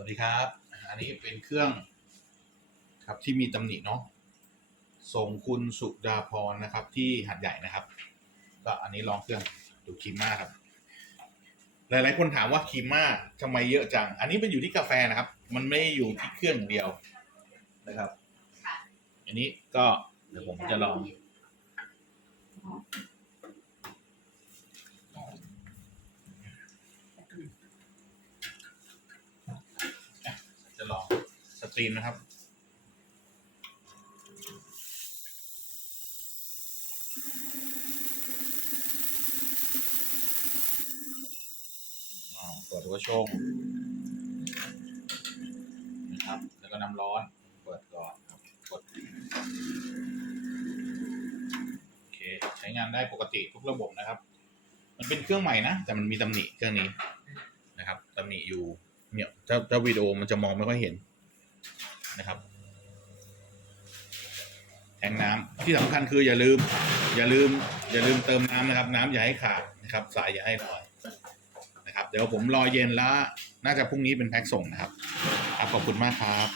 วัสดีครับ อันนี้เป็นเครื่องครับที่มีตำหนิเนาะ ส่งคุณสุดาพรนะครับ ที่หัดใหญ่นะครับ ก็อันนี้ลองเครื่องดูคีม่าครับ หลายๆ คนถามว่าคีม่าทำไมเยอะจัง อันนี้เป็นอยู่ที่กาแฟนะครับ มันไม่ได้อยู่ที่เครื่องอย่างเดียวนะครับค่ะอันนี้ก็เดี๋ยวผมจะลอง จะลองส ตรีมนะครับอ่าเปิดหัวชงนะครับ แล้วก็น้ำร้อน เปิดก่อนครับ กด โอเค ใช้งานได้ปกติทุกระบบนะครับ มันเป็นเครื่องใหม่นะ แต่มันมีตำหนิเครื่องนี้นะครับตำหนิอยู่เนี่ยถ้าถ้าวิดีโอมันจะมองไม่ค่อยเห็น นะครับแทงน้ำที่สำคัญคืออย่าลืม อย่าลืม อย่าลืมเติมน้ำนะครับ น้ำอย่าให้ขาดนะครับ สายอย่าให้ลอยนะครับ เดี๋ยวผมรอเย็นแล้ว น่าจะพรุ่งนี้เป็นแพ็คส่งนะครับครับขอบคุณมากครับ